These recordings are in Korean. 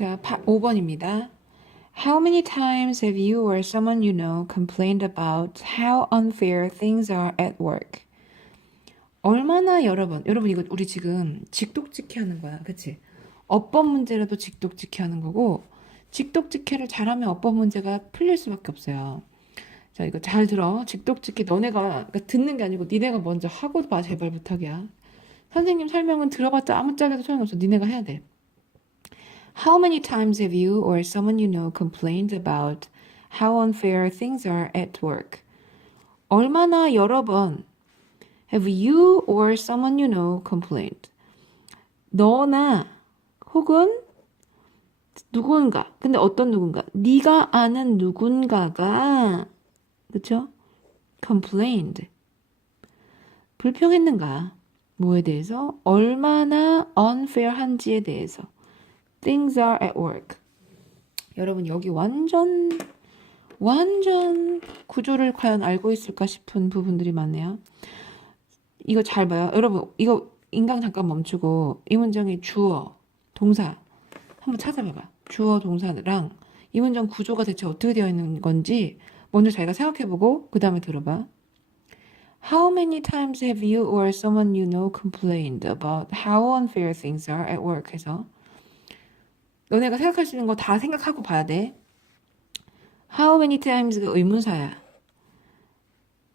자, 5번입니다. How many times have you or someone you know complained about how unfair things are at work? 얼마나 여러 번, 여러분 이거 우리 지금 직독직해 하는 거야. 그치? 어법 문제라도 직독직해 하는 거고, 직독직해를 잘하면 어법 문제가 풀릴 수밖에 없어요. 자, 이거 잘 들어. 직독직해 너네가, 그러니까 듣는 게 아니고 니네가 먼저 하고 봐. 제발 부탁이야. 선생님 설명은 들어봤자 아무 짝에도 소용없어. 니네가 해야 돼. How many times have you or someone you know complained about how unfair things are at work? 얼마나 여러 번 have you or someone you know complained? 너나 혹은 누군가. 근데 어떤 누군가? 네가 아는 누군가가 그쵸? complained. 불평했는가? 뭐에 대해서? 얼마나 unfair한지에 대해서. Things are at work. 여러분 여기 완전 완전 구조를 과연 알고 있을까 싶은 부분들이 많네요. 이거 잘 봐요. 여러분 이거 인강 잠깐 멈추고 이 문장의 주어, 동사 한번 찾아봐봐. 주어, 동사랑 이 문장 구조가 대체 어떻게 되어 있는 건지 먼저 자기가 생각해보고 그 다음에 들어봐. How many times have you or someone you know complained about how unfair things are at work? 해서 너네가 생각할 수 있는 거 다 생각하고 봐야 돼. How many times가 의문사야.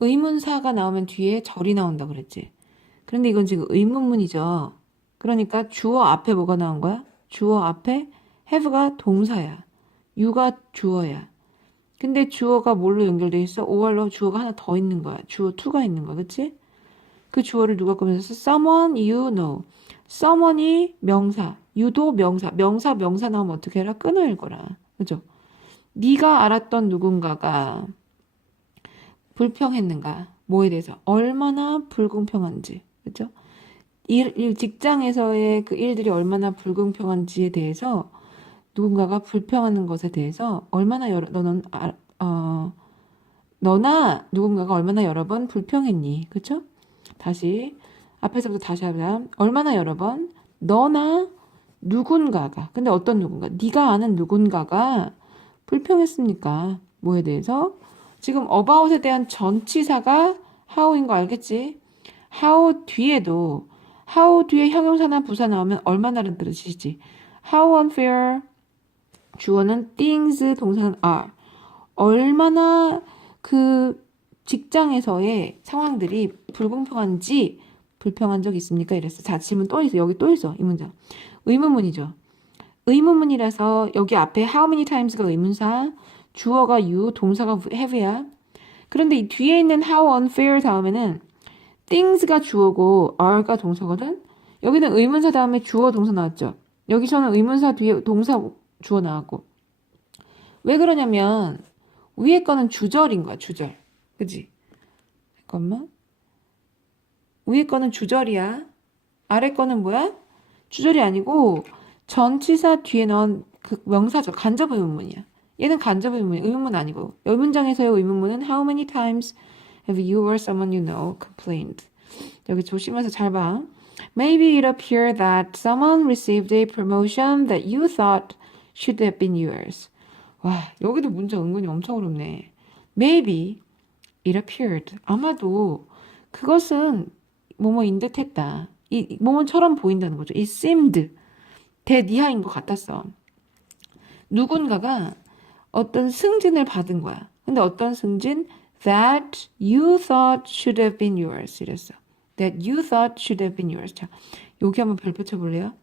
의문사가 나오면 뒤에 절이 나온다 그랬지. 그런데 이건 지금 의문문이죠. 그러니까 주어 앞에 뭐가 나온 거야? 주어 앞에 have가 동사야. you가 주어야. 근데 주어가 뭘로 연결돼 있어? 5월로 주어가 하나 더 있는 거야. 주어 2가 있는 거야. 그치? 그 주어를 누가 꾸며서 someone you know. someone이 명사, you도 명사. 명사 명사 나오면 어떻게 해라? 끊어 읽어라. 그죠? 네가 알았던 누군가가 불평했는가? 뭐에 대해서? 얼마나 불공평한지. 그죠? 일, 일 직장에서의 그 일들이 얼마나 불공평한지에 대해서 누군가가 불평하는 것에 대해서 얼마나 여러 너는 아, 어 너나 누군가가 얼마나 여러 번 불평했니 그쵸? 다시 앞에서부터 다시 하자 얼마나 여러 번 너나 누군가가 근데 어떤 누군가 네가 아는 누군가가 불평했습니까 뭐에 대해서 지금 about에 대한 전치사가 how인 거 알겠지? how 뒤에도 how 뒤에 형용사나 부사 나오면 얼마나는 뜻이지 how unfair 주어는 things, 동사는 are. 얼마나 그 직장에서의 상황들이 불공평한지 불평한 적 있습니까? 이랬어. 자, 질문 또 있어. 여기 또 있어. 이 문장. 의문문이죠. 의문문이라서 여기 앞에 how many times가 의문사, 주어가 you, 동사가 have야. 그런데 이 뒤에 있는 how unfair 다음에는 things가 주어고 are가 동사거든. 여기는 의문사 다음에 주어 동사 나왔죠. 여기서는 의문사 뒤에 동사 주어 나왔고. 왜 그러냐면 위에 거는 주절인 거야, 주절. 그지? 잠깐만. 위에 거는 주절이야. 아래 거는 뭐야? 주절이 아니고 전치사 뒤에 넣은 그 명사죠. 간접 의문문이야. 얘는 간접 의문문, 의문문 아니고. 이 문장에서의 의문문은 How many times have you or someone you know complained? 여기 조심해서 잘 봐. Maybe it appeared that someone received a promotion that you thought should have been yours. 와, 여기도 문장 은근히 엄청 어렵네. Maybe it appeared. 아마도 그것은 뭐뭐인 듯 했다. 이 뭐뭐처럼 보인다는 거죠. It seemed. 대니하인 것 같았어. 누군가가 어떤 승진을 받은 거야. 근데 어떤 승진? That you thought should have been yours. 이랬어. That you thought should have been yours. 자, 여기 한번 별 붙여볼래요?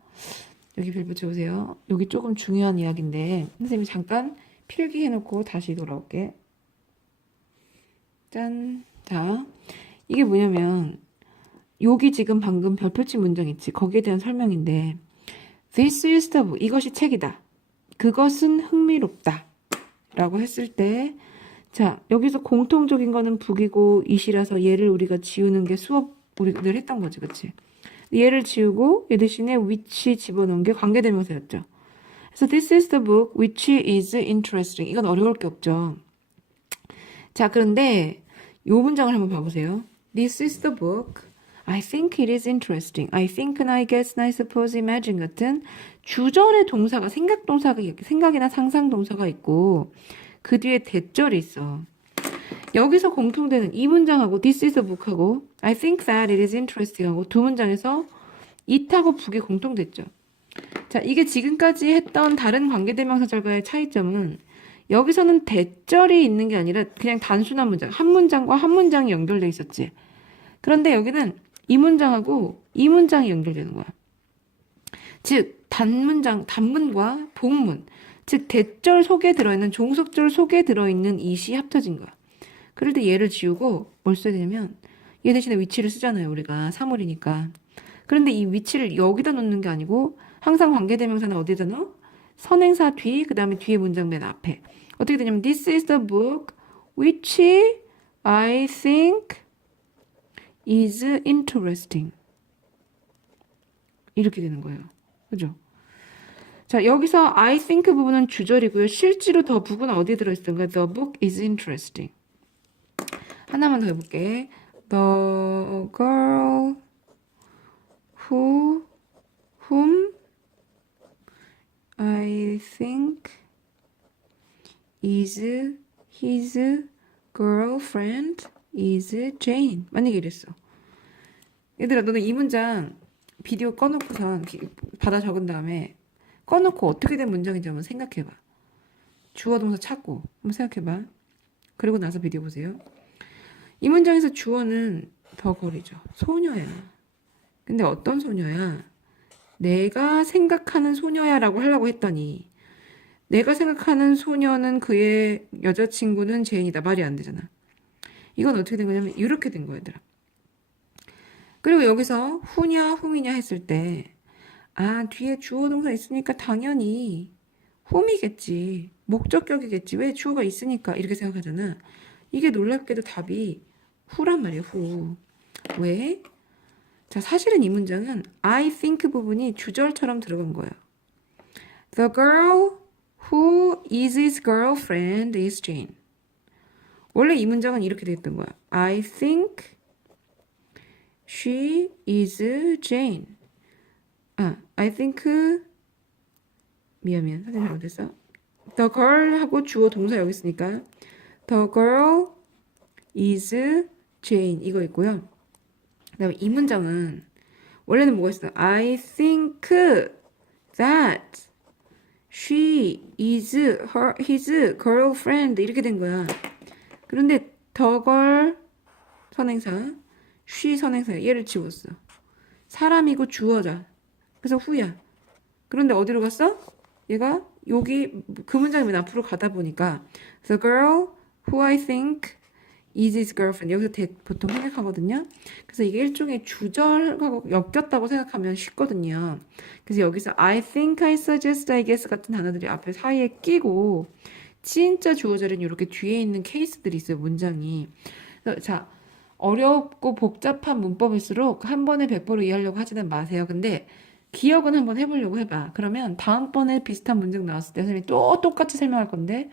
여기 별 붙여보세요. 여기 조금 중요한 이야기인데 선생님이 잠깐 필기해놓고 다시 돌아올게. 짠. 자, 이게 뭐냐면 여기 지금 방금 별표친 문장 있지? 거기에 대한 설명인데 This is the book. 이것이 책이다. 그것은 흥미롭다. 라고 했을 때 자, 여기서 공통적인 거는 북이고 이시라서 얘를 우리가 지우는 게 수업 우리 늘 했던 거지, 그치? 얘를 지우고 얘 대신에 which 집어넣은 게 관계대명사였죠. 그래서 this is the book which is interesting. 이건 어려울 게 없죠. 자, 그런데 요 문장을 한번 봐보세요. This is the book. I think it is interesting. I think, I guess, I suppose, imagine 같은 주절의 동사가 생각 동사가 생각이나 상상 동사가 있고 그 뒤에 대절이 있어. 여기서 공통되는 이 문장하고 this is a book하고 I think that it is interesting하고 두 문장에서 it하고 book이 공통됐죠. 자, 이게 지금까지 했던 다른 관계대명사 절과의 차이점은 여기서는 대절이 있는 게 아니라 그냥 단순한 문장, 한 문장과 한 문장이 연결돼 있었지. 그런데 여기는 이 문장하고 이 문장이 연결되는 거야. 즉, 단문장, 단문과 복문, 즉 대절 속에 들어있는 종속절 속에 들어있는 이시 합쳐진 거야. 그럴 때 얘를 지우고 뭘 써야 되냐면 얘 대신에 위치를 쓰잖아요. 우리가 사물이니까. 그런데 이 위치를 여기다 놓는 게 아니고 항상 관계대명사는 어디다 넣어? 선행사 뒤, 그 다음에 뒤에 문장 맨 앞에. 어떻게 되냐면 This is the book which I think is interesting. 이렇게 되는 거예요. 그죠? 자, 여기서 I think 부분은 주절이고요. 실제로 더 부분은 어디에 들어있던가? The book is interesting. 하나만 더 해볼게. The girl who, whom I think is his girlfriend is Jane. 만약에 이랬어. 얘들아, 너는 이 문장 비디오 꺼놓고선 기- 받아 적은 다음에 꺼놓고 어떻게 된 문장인지 한번 생각해봐. 주어 동사 찾고 한번 생각해봐. 그리고 나서 비디오 보세요. 이 문장에서 주어는 더 거리죠. 소녀야. 근데 어떤 소녀야? 내가 생각하는 소녀야라고 하려고 했더니 내가 생각하는 소녀는 그의 여자친구는 제인이다. 말이 안 되잖아. 이건 어떻게 된 거냐면 이렇게 된 얘들아. 그리고 여기서 후냐, 훔이냐 했을 때 아, 뒤에 주어 동사 있으니까 당연히 훔이겠지. 목적격이겠지. 왜 주어가 있으니까 이렇게 생각하잖아. 이게 놀랍게도 답이 후란 말이에요, 후. 왜? 자, 사실은 이 문장은 I think 부분이 주절처럼 들어간 거예요. The girl who is his girlfriend is Jane. 원래 이 문장은 이렇게 됐던 거야. I think she is Jane. 아, I think 미안 미안 사진 잘못했어. The girl 하고 주어 동사 여기 있으니까 The girl is Jane 이거 있고요. 그다음에 이 문장은 원래는 뭐가 있어? I think that she is her his girlfriend 이렇게 된 거야. 그런데 girl 선행사, she 선행사 얘를 지웠어. 사람이고 주어자. 그래서 후야. 그런데 어디로 갔어? 얘가 여기 그 문장이 맨 앞으로 가다 보니까 the girl who I think is his girlfriend 여기서 대, 보통 생각하거든요. 그래서 이게 일종의 주절하고 엮였다고 생각하면 쉽거든요. 그래서 여기서 I think, I suggest, I guess 같은 단어들이 앞에 사이에 끼고 진짜 주어절은 이렇게 뒤에 있는 케이스들이 있어요. 문장이. 자 어렵고 복잡한 문법일수록 한 번에 100% 이해하려고 하지는 마세요. 근데 기억은 한번 해보려고 해봐. 그러면 다음번에 비슷한 문장 나왔을 때 선생님이 또 똑같이 설명할 건데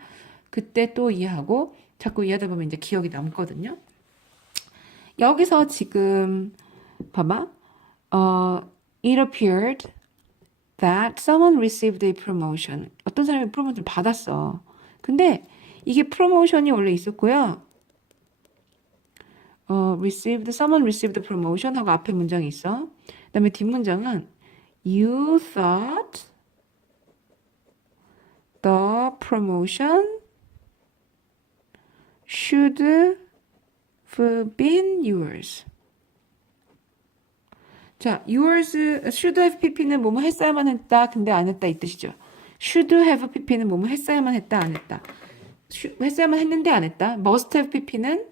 그때 또 이해하고 자꾸 이해하다 보면 이제 기억이 남거든요. 여기서 지금 봐봐. 어, it appeared that someone received a promotion. 어떤 사람이 프로모션을 받았어. 근데 이게 프로모션이 원래 있었고요. 어, received, someone received promotion 하고 앞에 문장이 있어. 그 다음에 뒷문장은 you thought the promotion should have been yours. 자, yours, should have pp는 뭐뭐 했어야만 했다, 근데 안 했다 이 뜻이죠. Should have pp는 뭐뭐 했어야만 했다, 안 했다. 슈- 했어야만 했는데 안 했다. must have pp는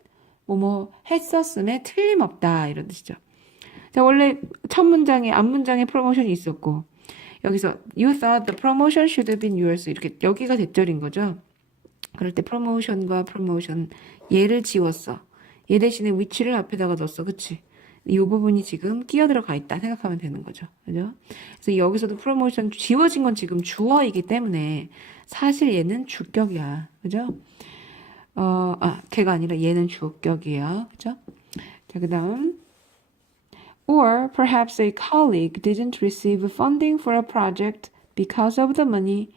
뭐뭐 했었음에 틀림없다 이런 뜻이죠. 자, 원래 첫 문장에 앞 문장에 프로모션이 있었고 여기서 you thought the promotion should have been yours 이렇게 여기가 대절인 거죠. 그럴 때 프로모션과 프로모션 얘를 지웠어. 얘 대신에 위치를 앞에다가 넣었어. 그치? 이 부분이 지금 끼어 들어가 있다 생각하면 되는 거죠. 그죠? 그래서 여기서도 프로모션 지워진 건 지금 주어이기 때문에 사실 얘는 주격이야. 그죠? 어, 아, 걔가 아니라 얘는 주격이에요. 그죠? 자, 그 다음. Or perhaps a colleague didn't receive funding for a project because of the money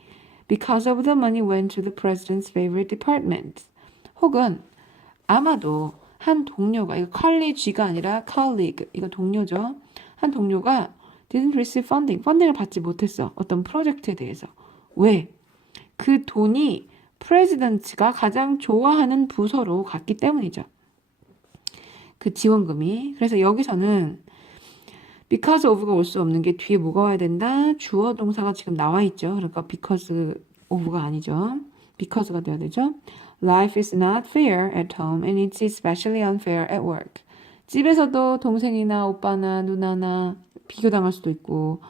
because of the money went to the president's favorite department. 혹은 아마도 한 동료가 이거 colleague가 아니라 colleague 이거 동료죠. 한 동료가 didn't receive funding 펀딩을 받지 못했어. 어떤 프로젝트에 대해서. 왜? 그 돈이 프레지던트가 가장 좋아하는 부서로 갔기 때문이죠. 그 지원금이. 그래서 여기서는 because of가 올 수 없는 게 뒤에 뭐가 와야 된다? 주어 동사가 지금 나와 있죠. 그러니까 because of가 아니죠. because가 돼야 되죠. Life is not fair at home and it's especially unfair at work. 집에서도 동생이나 오빠나 누나나 비교당할 수도 있고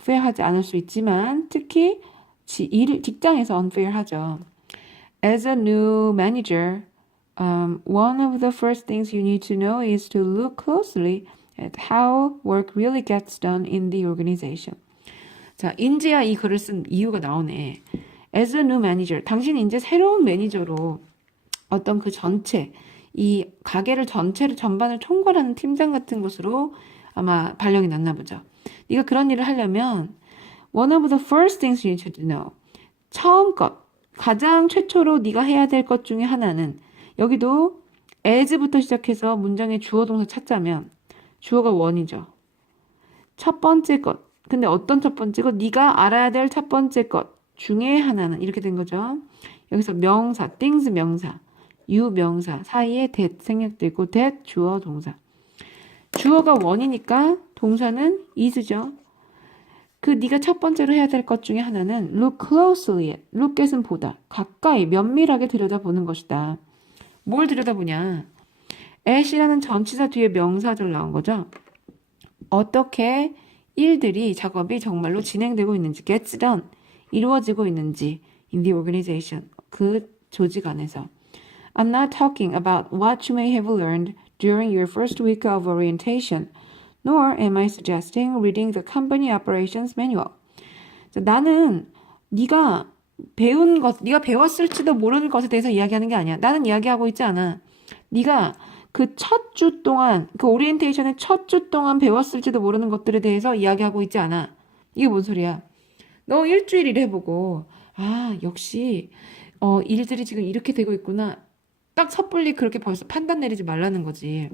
fair하지 않을 수 있지만 특히 지, 일, 직장에서 unfair하죠. As a new manager, um, one of the first things you need to know is to look closely at how work really gets done in the organization. 자, 인지야 이 글을 쓴 이유가 나오네. As a new manager, 당신이 이제 새로운 매니저로 어떤 그 전체, 이 가게를 전체를 전반을 총괄하는 팀장 같은 곳으로 아마 발령이 났나 보죠. 네가 그런 일을 하려면 one of the first things you need to know. 처음 것, 가장 최초로 네가 해야 될 것 중에 하나는 여기도 as부터 시작해서 문장의 주어 동사 찾자면 주어가 원이죠. 첫 번째 것. 근데 어떤 첫 번째 것? 네가 알아야 될 첫 번째 것 중에 하나는 이렇게 된 거죠. 여기서 명사, things 명사, you 명사 사이에 that 생략돼 있고 that 주어 동사. 주어가 원이니까 동사는 is죠. 그 네가 첫 번째로 해야 될 것 중에 하나는 look closely look at은 보다. 가까이 면밀하게 들여다보는 것이다. 뭘 들여다보냐? at이라는 전치사 뒤에 명사절 나온 거죠. 어떻게 일들이 작업이 정말로 진행되고 있는지 gets done 이루어지고 있는지 in the organization 그 조직 안에서 I'm not talking about what you may have learned during your first week of orientation nor am I suggesting reading the company operations manual 자, 나는 네가 배운 것, 네가 배웠을지도 모르는 것에 대해서 이야기하는 게 아니야. 나는 이야기하고 있지 않아. 네가 그 첫 주 동안, 그 오리엔테이션의 첫 주 동안 배웠을지도 모르는 것들에 대해서 이야기하고 있지 않아. 이게 뭔 소리야? 너 일주일 일 해보고, 아, 역시, 어, 일들이 지금 이렇게 되고 있구나. 딱 섣불리 그렇게 벌써 판단 내리지 말라는 거지.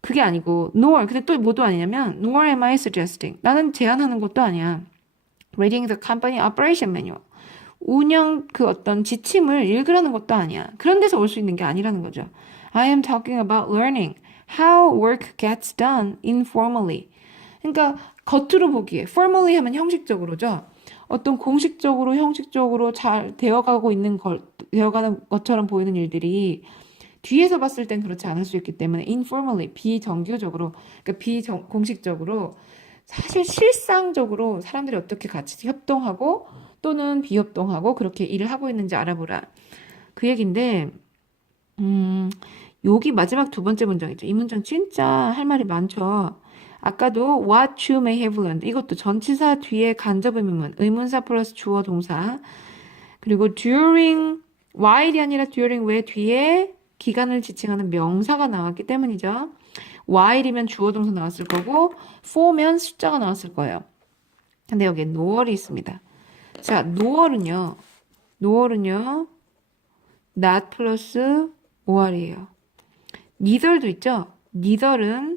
그게 아니고, nor, 근데 또 뭐도 아니냐면, nor am I suggesting. 나는 제안하는 것도 아니야. reading the company operation manual. 운영 그 어떤 지침을 읽으라는 것도 아니야. 그런 데서 올 수 있는 게 아니라는 거죠. I am talking about learning how work gets done informally. 그러니까 겉으로 보기에 formally 하면 형식적으로죠. 어떤 공식적으로 형식적으로 잘 되어가고 있는 걸 되어가는 것처럼 보이는 일들이 뒤에서 봤을 땐 그렇지 않을 수 있기 때문에 informally 비정규적으로 그러니까 비공식적으로 사실 실상적으로 사람들이 어떻게 같이 협동하고 또는 비협동하고 그렇게 일을 하고 있는지 알아보라. 그 얘긴데, 음, 여기 마지막 두 번째 문장이죠. 이 문장 진짜 할 말이 많죠. 아까도 what you may have learned 이것도 전치사 뒤에 간접 의문문, 의문사 플러스 주어 동사 그리고 during while이 아니라 during 왜 뒤에 기간을 지칭하는 명사가 나왔기 때문이죠. while이면 주어 동사 나왔을 거고 for면 숫자가 나왔을 거예요. 근데 여기에 no월이 있습니다. 자, no월은요. no월은요. not 플러스 or이에요. neither도 있죠. neither은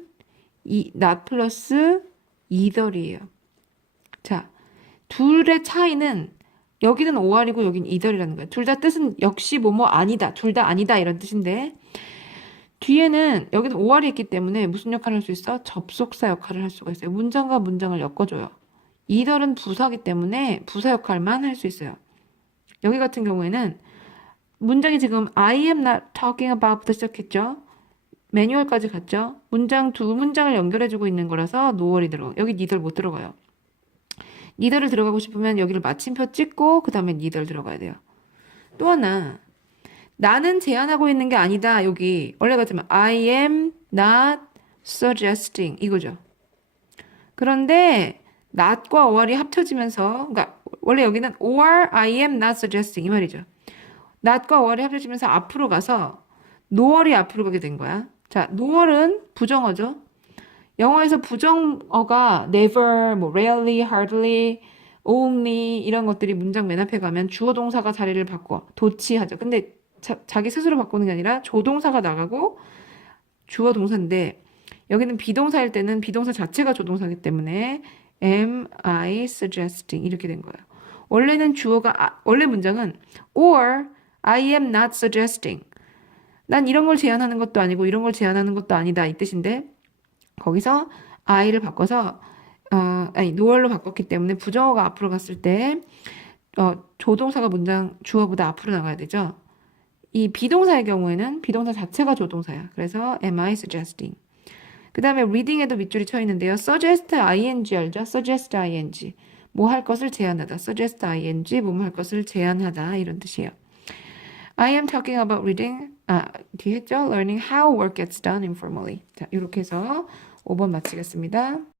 이 not 플러스 either이에요. 자, 둘의 차이는 여기는 or이고 여기는 either이라는 거예요. 둘 다 뜻은 역시 뭐뭐 아니다. 둘 다 아니다 이런 뜻인데 뒤에는 여기는 or이 있기 때문에 무슨 역할을 할 수 있어? 접속사 역할을 할 수가 있어요. 문장과 문장을 엮어줘요. either은 부사기 때문에 부사 역할만 할 수 있어요. 여기 같은 경우에는 문장이 지금 I am not talking about부터 시작했죠. 매뉴얼까지 갔죠. 문장 두 문장을 연결해주고 있는 거라서 노월이 들어. 여기 니들 못 들어가요. 니들을 들어가고 싶으면 여기를 마침표 찍고 그 다음에 니들 들어가야 돼요. 또 하나 나는 제안하고 있는 게 아니다. 여기 원래 같으면 I am not suggesting 이거죠. 그런데 not과 or이 합쳐지면서 그러니까 원래 여기는 or I am not suggesting 이 말이죠. not과 or이 합쳐지면서 앞으로 가서 noor이 앞으로 가게 된 거야. 자, noor은 부정어죠. 영어에서 부정어가 never, 뭐 rarely, hardly, only 이런 것들이 문장 맨 앞에 가면 주어 동사가 자리를 바꿔 도치하죠. 근데 자, 자기 스스로 바꾸는 게 아니라 조동사가 나가고 주어 동사인데 여기는 비동사일 때는 비동사 자체가 조동사기 때문에 am I suggesting 이렇게 된 거예요. 원래는 주어가 아- 원래 문장은 or I am not suggesting 난 이런 걸 제안하는 것도 아니고 이런 걸 제안하는 것도 아니다 이 뜻인데 거기서 I를 바꿔서 어, 아니 노얼로 바꿨기 때문에 부정어가 앞으로 갔을 때 어, 조동사가 문장 주어보다 앞으로 나가야 되죠. 이 비동사의 경우에는 비동사 자체가 조동사야. 그래서 am I suggesting. 그 다음에 reading에도 밑줄이 쳐 있는데요. suggest ing 알죠? suggest ing. 뭐 할 것을 제안하다. suggest ing. 뭐할 것을 제안하다. 이런 뜻이에요. I am talking about reading. 아, 뒤에 했죠? learning how work gets done informally. 자, 이렇게 해서 5번 마치겠습니다.